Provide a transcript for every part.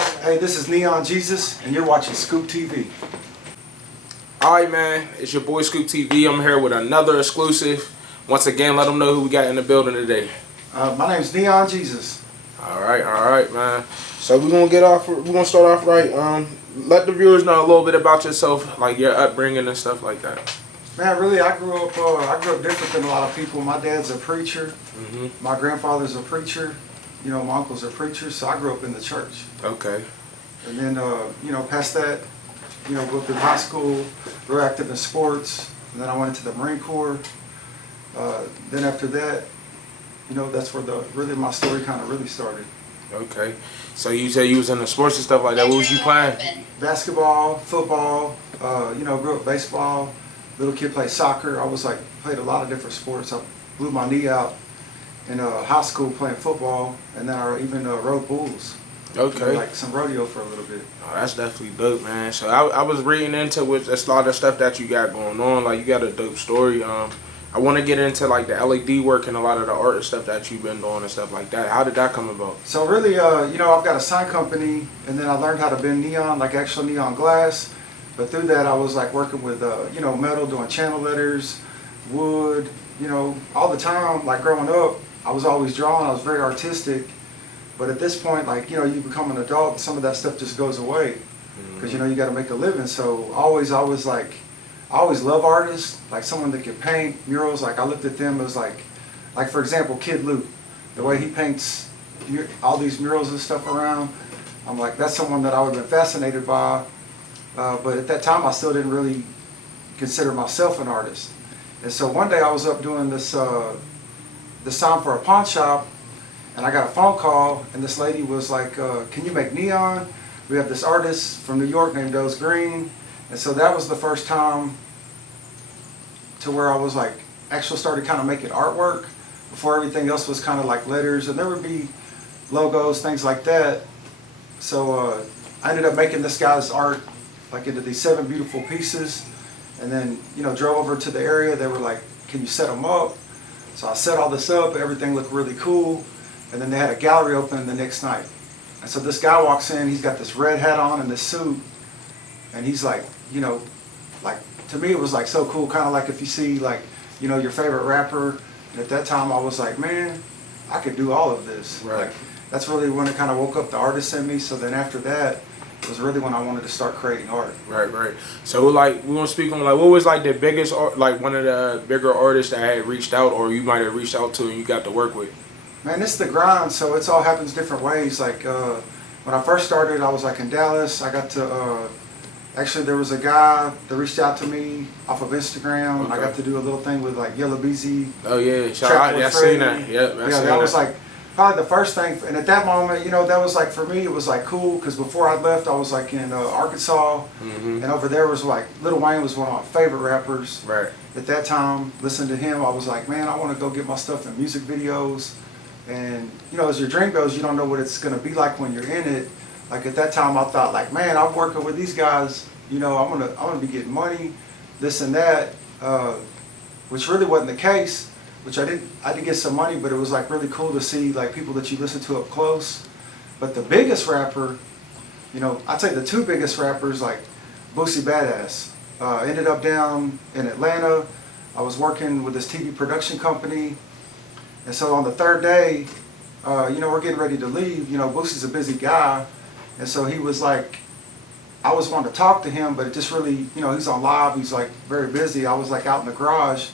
Hey, this is Neonjesus, and you're watching Scoop TV. Alright, man, it's your boy Scoop TV. I'm here with another exclusive. Once again, let them know who we got in the building today. My name's Neonjesus. Alright, man. So we're gonna start off right. Let the viewers know a little bit about yourself, like your upbringing and stuff like that. Man, really, I grew up different than a lot of people. My dad's a preacher. My grandfather's a preacher. You know, my uncle's a preacher, so I grew up in the church. Okay. And then, past that, grew up in high school, very active in sports, and then I went into the Marine Corps. Then after that, that's where my story kind of really started. Okay. So you said you was in the sports and stuff like that. What was you playing? Basketball, football, grew up baseball. Little kid played soccer. Played a lot of different sports. I blew my knee out in high school playing football, and then I even rode bulls. Okay. Like some rodeo for a little bit. Oh, that's definitely dope, man. So I was reading into with a lot of stuff that you got going on. Like, you got a dope story. I want to get into like the LED work and a lot of the art and stuff that you've been doing and stuff like that. How did that come about? So really, I've got a sign company, and then I learned how to bend neon, like actual neon glass. But through that, I was like working with, metal, doing channel letters, wood, all the time. Like growing up, I was always drawing. I was very artistic. But at this point, like, you become an adult, some of that stuff just goes away. Because, you got to make a living. So I always love artists, like someone that can paint murals. Like I looked at them as like for example, Kid Luke, the way he paints all these murals and stuff around. I'm like, that's someone that I would have been fascinated by. But at that time, I still didn't really consider myself an artist. And so one day I was up doing this sign for a pawn shop, and I got a phone call, and this lady was like, can you make neon? We have this artist from New York named Doze Green. And so that was the first time to where I was like, actually started kind of making artwork before everything else was kind of like letters, and there would be logos, things like that. So I ended up making this guy's art like into these 7 beautiful pieces, and then, drove over to the area. They were like, can you set them up? So I set all this up, everything looked really cool, and then they had a gallery open the next night. And so this guy walks in, he's got this red hat on and this suit, and he's like, like, to me it was like so cool, kind of like if you see like, your favorite rapper. And at that time I was like, man, I could do all of this. Right. Like, that's really when it kind of woke up the artist in me. So then after that, it was really when I wanted to start creating art. Right. So like, we want to speak on like, what was like the biggest art, like one of the bigger artists that had reached out, or you might have reached out to and you got to work with? Man, it's the grind, so it all happens different ways. Like when I first started, I was like in Dallas. I got to actually, there was a guy that reached out to me off of Instagram. Okay. I got to do a little thing with like Yellow Beezy. Oh yeah, shout out! Yeah, I seen that. Yep, that was like probably the first thing. And at that moment, that was like, for me, it was like cool, because before I left, I was like in Arkansas, and over there was like Lil Wayne was one of my favorite rappers. Right. At that time, listening to him, I was like, man, I want to go get my stuff in music videos. And as your dream goes, you don't know what it's going to be like when you're in it. Like at that time, I thought like, man, I'm working with these guys. I'm gonna be getting money, this and that, which really wasn't the case. Which I did get some money, but it was like really cool to see like people that you listen to up close. But the biggest rapper, I'd say the 2 biggest rappers, like Boosie Badass, ended up down in Atlanta. I was working with this TV production company. And so on the 3rd day, we're getting ready to leave. Boosie's a busy guy. And so he was like, I was wanting to talk to him, but it just really, he's on live. He's like very busy. I was like out in the garage.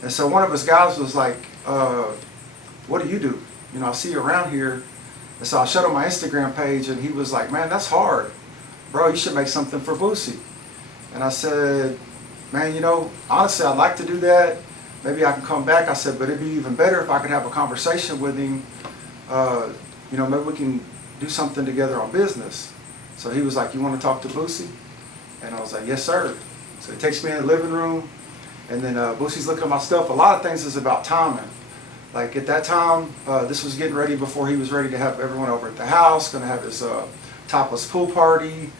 And so one of his guys was like, what do you do? I see you around here. And so I showed him my Instagram page, and he was like, man, that's hard. Bro, you should make something for Boosie. And I said, man, honestly, I'd like to do that. Maybe I can come back. I said, but it'd be even better if I could have a conversation with him. Maybe we can do something together on business. So he was like, you want to talk to Boosie? And I was like, yes, sir. So he takes me in the living room, and then Boosie's looking at my stuff. A lot of things is about timing. Like at that time, this was getting ready before he was ready to have everyone over at the house, going to have his topless pool party.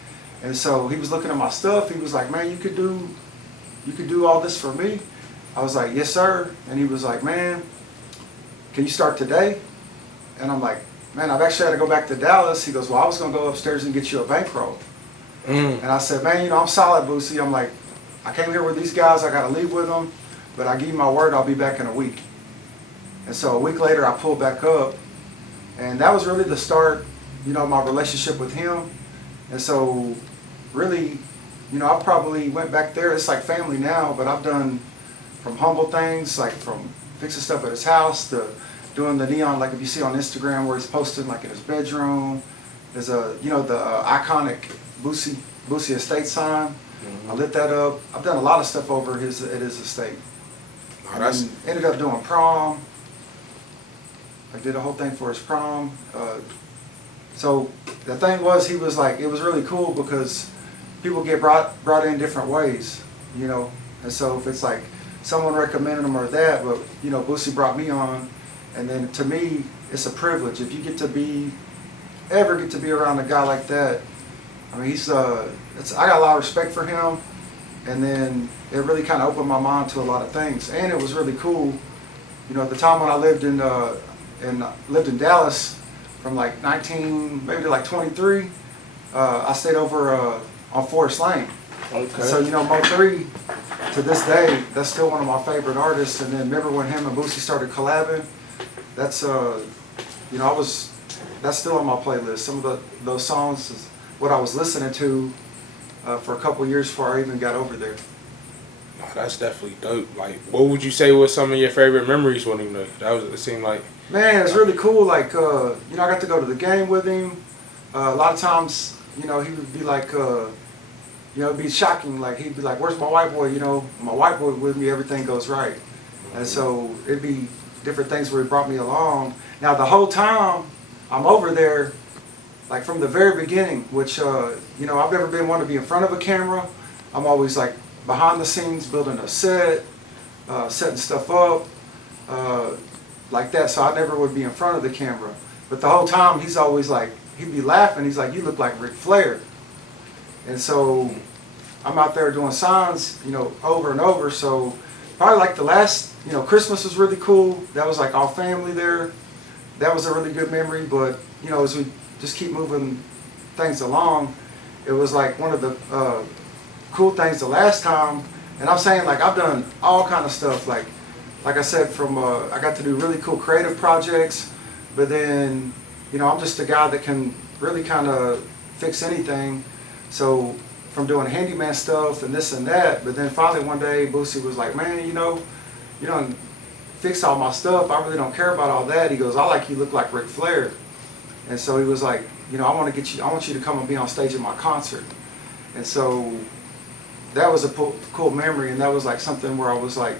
And so he was looking at my stuff. He was like, man, you could do all this for me? I was like, yes, sir. And he was like, man, can you start today? And I'm like, man, I've actually had to go back to Dallas. He goes, well, I was going to go upstairs and get you a bankroll. And I said, man, you know, I'm solid, Boosie. I'm like, I came here with these guys. I got to leave with them. But I give you my word, I'll be back in a week. And so a week later, I pulled back up. And that was really the start, you know, my relationship with him. And so really, you know, I probably went back there. It's like family now, but I've done from humble things, like from fixing stuff at his house to doing the neon, like if you see on Instagram where he's posting like in his bedroom. There's a, you know, the iconic Boosie estate sign. I lit that up. I've done a lot of stuff over at his estate. And ended up doing prom. I did a whole thing for his prom. So the thing was, he was like, it was really cool because people get brought in different ways, you know. And so if it's like someone recommended him or that, but you know, Boosie brought me on, and then to me, it's a privilege if you ever get to be around a guy like that. I mean, I got a lot of respect for him, and then it really kind of opened my mind to a lot of things, and it was really cool. You know, at the time when I lived in Dallas, from like 19, maybe to like 23, I stayed over on Forest Lane. Okay. So, you know, Mo3, to this day, that's still one of my favorite artists. And then remember when him and Boosie started collabing? That's, you know, that's still on my playlist. Some of those songs is what I was listening to for a couple years before I even got over there. No, that's definitely dope. Like, what would you say was some of your favorite memories with him, though? It seemed like... Man, it's really cool. Like, you know, I got to go to the game with him. A lot of times, you know, he would be like, you know, it'd be shocking. Like, he'd be like, where's my white boy? You know, my white boy with me, everything goes right. And so it'd be different things where he brought me along. Now, the whole time I'm over there, like from the very beginning, which, you know, I've never been one to be in front of a camera. I'm always like behind the scenes, building a set, setting stuff up, like that. So I never would be in front of the camera. But the whole time he's always like, he'd be laughing. He's like, you look like Ric Flair. And so I'm out there doing signs, you know, over and over. So probably like the last, you know, Christmas was really cool. That was like all family there. That was a really good memory. But, you know, as we just keep moving things along, it was like one of the cool things the last time. And I'm saying, like, I've done all kind of stuff. Like I said, from I got to do really cool creative projects. But then, you know, I'm just a guy that can really kind of fix anything. So from doing handyman stuff and this and that, but then finally one day Boosie was like, man, you know, you don't fix all my stuff. I really don't care about all that. He goes, I like you look like Ric Flair. And so he was like, you know, I want you to come and be on stage at my concert. And so that was a cool memory, and that was like something where I was like,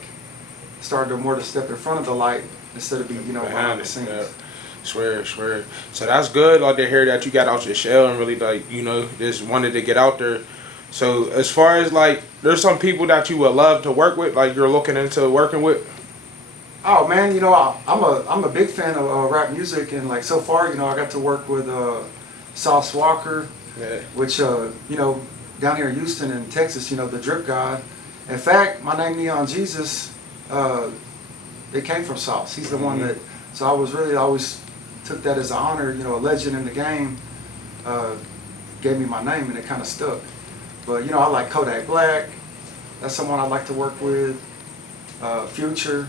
started to step in front of the light instead of being, you know, behind the scenes. Yeah. Swear. So that's good. Like to hear that you got out your shell and really, like, you know, just wanted to get out there. So as far as like, there's some people that you would love to work with, like you're looking into working with. Oh man, you know, I'm a big fan of rap music, and like so far, you know, I got to work with Sauce Walker, yeah. Which you know, down here in Houston and Texas, you know, the drip god. In fact, my name Neonjesus, it came from Sauce. He's the one that. So I was really always took that as an honor. You know, a legend in the game gave me my name, and it kind of stuck. But you know, I like Kodak Black. That's someone I'd like to work with. Future.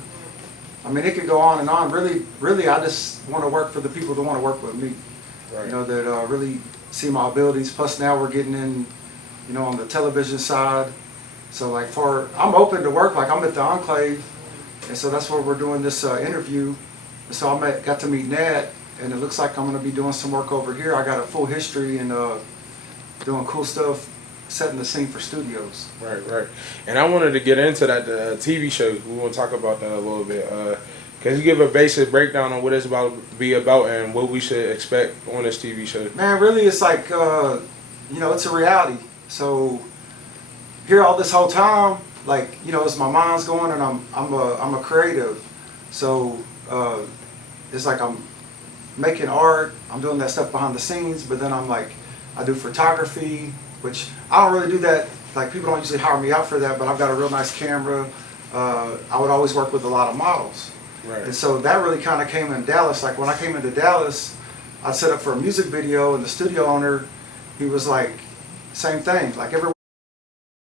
I mean, it could go on and on. Really, I just want to work for the people that want to work with me. Right. You know, that really see my abilities. Plus, now we're getting in, you know, on the television side. So, like, I'm open to work. Like, I'm at the Enclave, and so that's where we're doing this interview. And so got to meet Nat, and it looks like I'm going to be doing some work over here. I got a full history and doing cool stuff, setting the scene for studios. Right. And I wanted to get into that TV show. We want to talk about that a little bit. Can you give a basic breakdown on what it's about and what we should expect on this TV show? Man, really, it's like, you know, it's a reality. So here all this whole time, like, you know, as my mind's going, and I'm a creative. So it's like I'm making art, I'm doing that stuff behind the scenes, but then I'm like, I do photography, which I don't really do that. Like, people don't usually hire me out for that, but I've got a real nice camera. I would always work with a lot of models. Right. And so that really kind of came in Dallas. Like, when I came into Dallas, I set up for a music video, and the studio owner, he was like, same thing. Like every